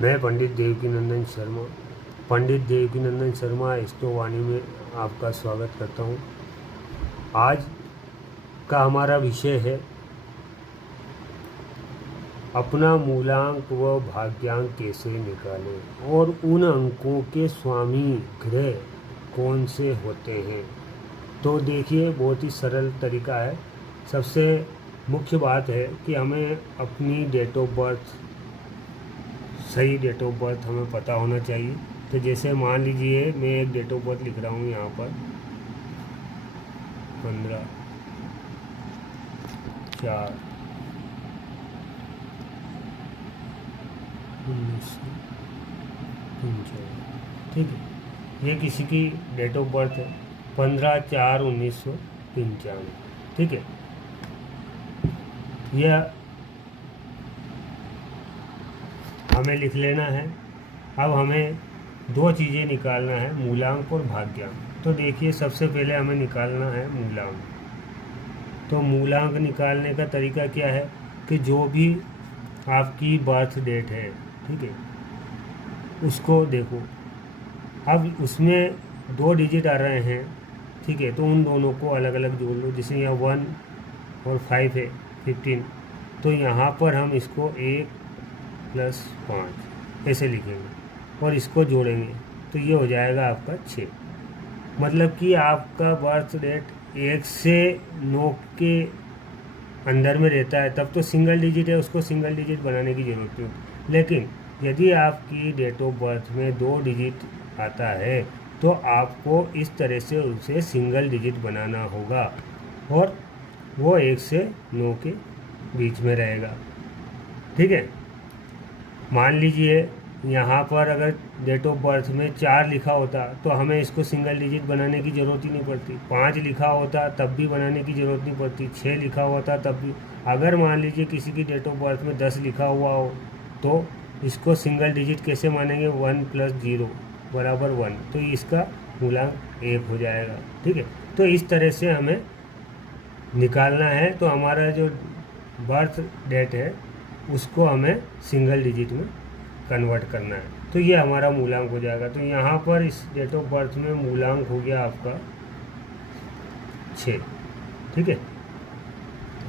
मैं पंडित देवकीनंदन शर्मा एस्ट्रोवाणी में आपका स्वागत करता हूँ। आज का हमारा विषय है अपना मूलांक व भाग्यांक कैसे निकालें और उन अंकों के स्वामी ग्रह कौन से होते हैं। तो देखिए, बहुत ही सरल तरीका है। सबसे मुख्य बात है कि हमें अपनी डेट ऑफ बर्थ, सही डेट ऑफ बर्थ हमें पता होना चाहिए। तो जैसे मान लीजिए मैं एक डेट ऑफ बर्थ लिख रहा हूँ यहाँ पर 15/4/1995। ठीक है, ये किसी की डेट ऑफ बर्थ है 15/4/1995। ठीक है, यह हमें लिख लेना है। अब हमें दो चीज़ें निकालना है, मूलांक और भाग्यांक। तो देखिए, सबसे पहले हमें निकालना है मूलांक। तो मूलांक निकालने का तरीका क्या है कि जो भी आपकी बर्थ डेट है, ठीक है, उसको देखो। अब उसमें 2 डिजिट आ रहे हैं, ठीक है, तो उन दोनों को अलग अलग जोड़ लो। जैसे यहाँ 1 और 5 है 15, तो यहाँ पर हम इसको 1+5 ऐसे लिखेंगे और इसको जोड़ेंगे तो ये हो जाएगा आपका 6। मतलब कि आपका बर्थ डेट 1 से 9 के अंदर में रहता है, तब तो सिंगल डिजिट है, उसको सिंगल डिजिट बनाने की ज़रूरत नहीं। लेकिन यदि आपकी डेट ऑफ बर्थ में 2 डिजिट आता है तो आपको इस तरह से उसे सिंगल डिजिट बनाना होगा और वो 1 से 9 के बीच में रहेगा। ठीक है, मान लीजिए यहाँ पर अगर डेट ऑफ बर्थ में 4 लिखा होता तो हमें इसको सिंगल डिजिट बनाने की ज़रूरत ही नहीं पड़ती। 5 लिखा होता तब भी बनाने की ज़रूरत नहीं पड़ती। 6 लिखा होता तब भी। अगर मान लीजिए किसी की डेट ऑफ बर्थ में 10 लिखा हुआ हो तो इसको सिंगल डिजिट कैसे मानेंगे, 1 + 0 = 1, तो इसका मूलांक 1 हो जाएगा। ठीक है, तो इस तरह से हमें निकालना है। तो हमारा जो बर्थ डेट है उसको हमें सिंगल डिजिट में कन्वर्ट करना है, तो ये हमारा मूलांक हो जाएगा। तो यहाँ पर इस डेट ऑफ बर्थ में मूलांक हो गया आपका 6। ठीक है,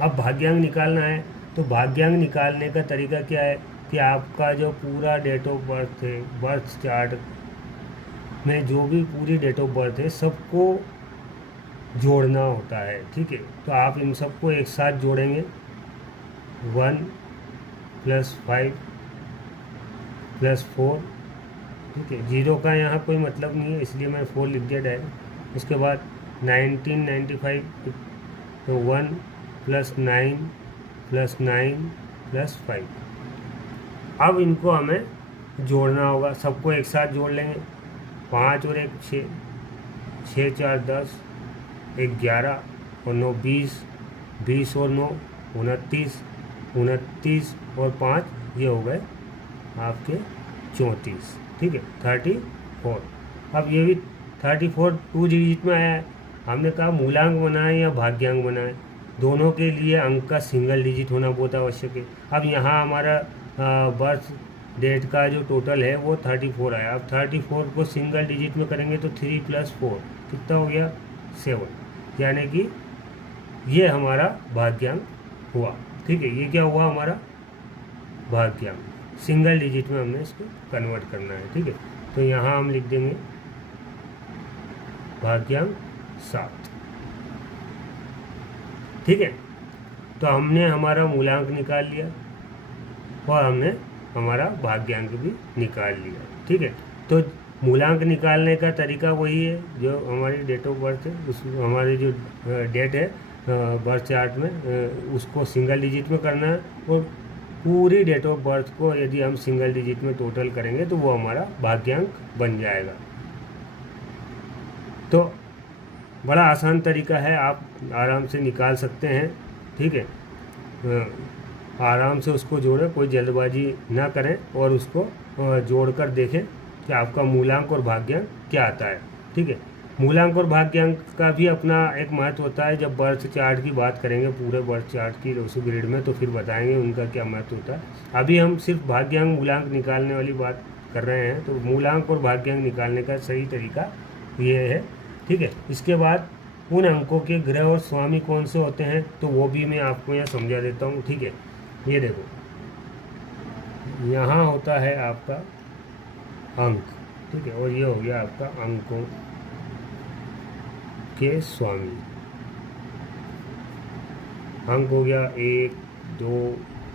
अब भाग्यांक निकालना है। तो भाग्यांक निकालने का तरीका क्या है कि आपका जो पूरा डेट ऑफ बर्थ है, बर्थ चार्ट में जो भी पूरी डेट ऑफ बर्थ है सबको जोड़ना होता है। ठीक है, तो आप इन सबको एक साथ जोड़ेंगे, 1 + 5 + 4। ठीक है, 0 का यहाँ कोई मतलब नहीं है, इसलिए मैं 4 लिख दिया डायरेक्ट। उसके बाद 1995, तो 1 + 9 + 9 + 5। अब इनको हमें जोड़ना होगा, सबको एक साथ जोड़ लेंगे। 5 और 1 6, 6 × 4 = 10, 1 11 और 9 20, 20 और 9 29, 29 और 5 ये हो गए आपके 34। ठीक है, 34। अब ये भी 34 2 डिजिट में आया है। हमने कहा मूलांक बनाए या भाग्यांक बनाए, दोनों के लिए अंक का सिंगल डिजिट होना बहुत आवश्यक है। अब यहाँ हमारा बर्थ डेट का जो टोटल है वो 34 आया। अब 34 को सिंगल डिजिट में करेंगे तो 3 + 4 कितना हो गया, 7, यानी कि ये हमारा भाग्यांक हुआ। ठीक है, ये क्या हुआ हमारा भाग्यांक। सिंगल डिजिट में हमने इसको कन्वर्ट करना है। ठीक है, तो यहाँ हम लिख देंगे भाग्यांक 7। ठीक है, तो हमने हमारा मूलांक निकाल लिया और हमने हमारा भाग्यांक भी निकाल लिया। ठीक है, तो मूलांक निकालने का तरीका वही है जो हमारी डेट ऑफ बर्थ है, उस हमारी जो डेट है बर्थ चार्ट में उसको सिंगल डिजिट में करना है और पूरी डेट ऑफ बर्थ को यदि हम सिंगल डिजिट में टोटल करेंगे तो वो हमारा भाग्यांक बन जाएगा। तो बड़ा आसान तरीका है, आप आराम से निकाल सकते हैं। ठीक है, आराम से उसको जोड़ें, कोई जल्दबाजी ना करें और उसको जोड़कर देखें कि आपका मूलांक और भाग्यांक क्या आता है। ठीक है, मूलांक और भाग्यांक का भी अपना एक महत्व होता है। जब बर्थ चार्ट की बात करेंगे पूरे बर्थ चार्ट की लोसो ग्रिड में, तो फिर बताएंगे उनका क्या महत्व होता है। अभी हम सिर्फ भाग्यांक मूलांक निकालने वाली बात कर रहे हैं। तो मूलांक और भाग्यांक निकालने का सही तरीका ये है, ठीक है। इसके बाद उन अंकों के ग्रह और स्वामी कौन से होते हैं, तो वो भी मैं आपको यहाँ समझा देता हूँ, ठीक है। ये देखो, यहाँ होता है आपका अंक, ठीक है, और ये हो गया आपका अंकों के स्वामी। अंक हो गया 1 2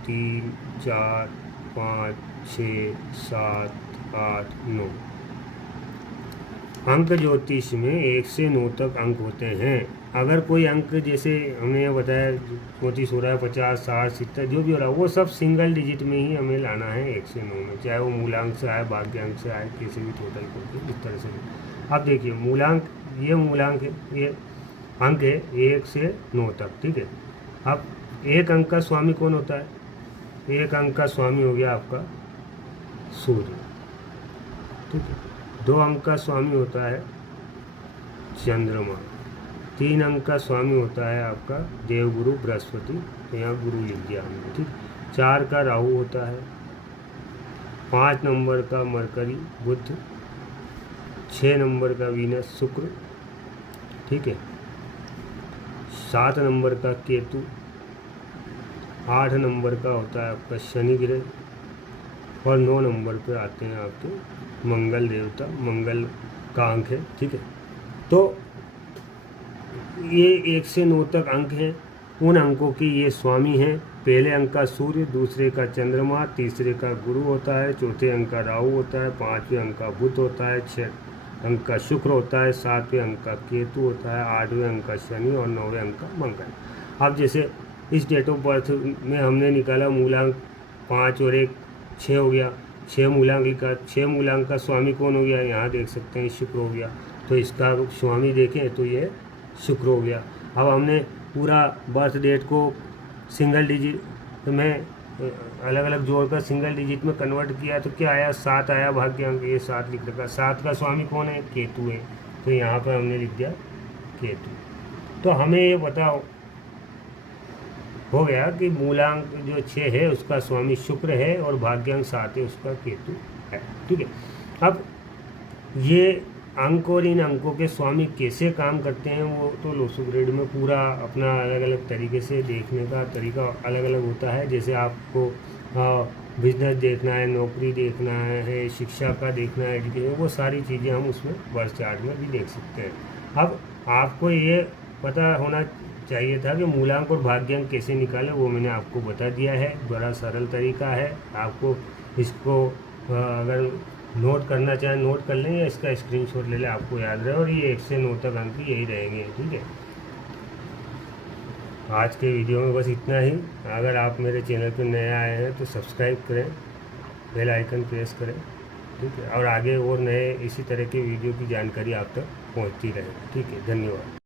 3 4 5 6 7 8 9। अंक ज्योतिष में 1 से 9 तक अंक होते हैं। अगर कोई अंक जैसे हमने यह बताया 34 हो रहा है, 50 60 70 जो भी हो रहा है, वो सब सिंगल डिजिट में ही हमें लाना है 1 से 9 में, चाहे वो मूलांक से आए, भाग्यांक से आए, किसी भी टोटल करके इस तरह से। अब देखिए मूलांक, ये मूलांक है, ये अंक है 1 से 9 तक, ठीक है। अब एक अंक का स्वामी कौन होता है? एक अंक का स्वामी हो गया आपका सूर्य, ठीक है। 2 अंक का स्वामी होता है चंद्रमा। 3 अंक का स्वामी होता है आपका देवगुरु बृहस्पति, तो यहाँ गुरु लिख दिया हमने, ठीक। 4 का राहु होता है। 5 नंबर का मरकरी बुध। 6 नंबर का वीनस शुक्र, ठीक है। 7 नंबर का केतु। 8 नंबर का होता है आपका शनि ग्रह, और 9 नंबर पे आते हैं आपके मंगल देवता, मंगल का अंक है, ठीक है। तो ये 1 से 9 तक अंक हैं। उन अंकों की ये स्वामी हैं। पहले अंक का सूर्य, दूसरे का चंद्रमा, तीसरे का गुरु होता है, चौथे अंक का राहु होता है, 5वें अंक का बुध होता है, 6 अंक का शुक्र होता है, 7वें अंक का केतु होता है, 8वें अंक का शनि और 9वें अंक का मंगल। अब जैसे इस डेट ऑफ बर्थ में हमने निकाला मूलांक 5 और 1 6 हो गया। 6 मूलांक का, 6 मूलांक का स्वामी कौन हो गया? यहाँ देख सकते हैं शुक्र हो गया। तो इसका स्वामी देखें तो ये शुक्र हो गया। अब हमने पूरा बर्थ डेट को सिंगल डिजिट में अलग अलग जोड़कर सिंगल डिजिट में कन्वर्ट किया, तो क्या आया? 7 आया भाग्यांक, ये 7 लिख रखा। 7 का स्वामी कौन है? केतु है, तो यहाँ पर हमने लिख दिया केतु। तो हमें ये पता हो गया कि मूलांक जो 6 है उसका स्वामी शुक्र है और भाग्यांक 7 है उसका केतु है, ठीक है। अब ये अंक और इन अंकों के स्वामी कैसे काम करते हैं वो तो लोसो ग्रिड में पूरा अपना अलग अलग तरीके से देखने का तरीका अलग अलग होता है। जैसे आपको बिजनेस देखना है, नौकरी देखना है, शिक्षा का देखना है, एजुकेशन, वो सारी चीज़ें हम उसमें बर्थ चार्ट में भी देख सकते हैं। अब आपको ये पता होना चाहिए था कि मूलांक और भाग्यांक कैसे निकालें, वो मैंने आपको बता दिया है। बड़ा सरल तरीका है। आपको इसको अगर नोट करना चाहें नोट कर लें या इसका स्क्रीनशॉट ले लें, आपको याद रहे। और ये 1 से 9 तक अंक यही रहेंगे, ठीक है। आज के वीडियो में बस इतना ही। अगर आप मेरे चैनल पर नए आए हैं तो सब्सक्राइब करें, बेल आइकन प्रेस करें, ठीक है। और आगे और नए इसी तरह के वीडियो की जानकारी आप तक पहुंचती रहे, ठीक है। धन्यवाद।